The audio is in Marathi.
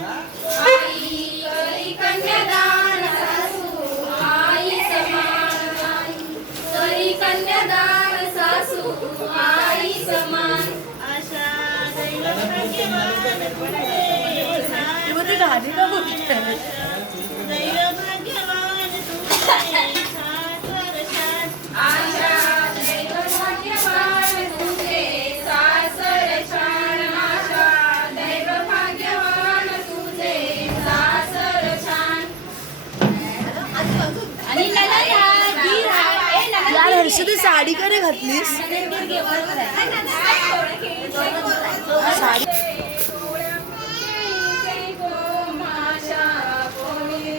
आई करी कन्यादान सासू आई समान करी कन्यादान सासू आई समान आशा दैव भाग्यवान तुझे ती गाणी का बोलते दैव भाग्यवान तुझे सासर शान आशा दैव भाग्यवान तुझे सासर छान आशा दैव भाग्यवान तुझे सासर छान आणि यार हर्षदी साडी का रे घातलीस साडी माशा कोणी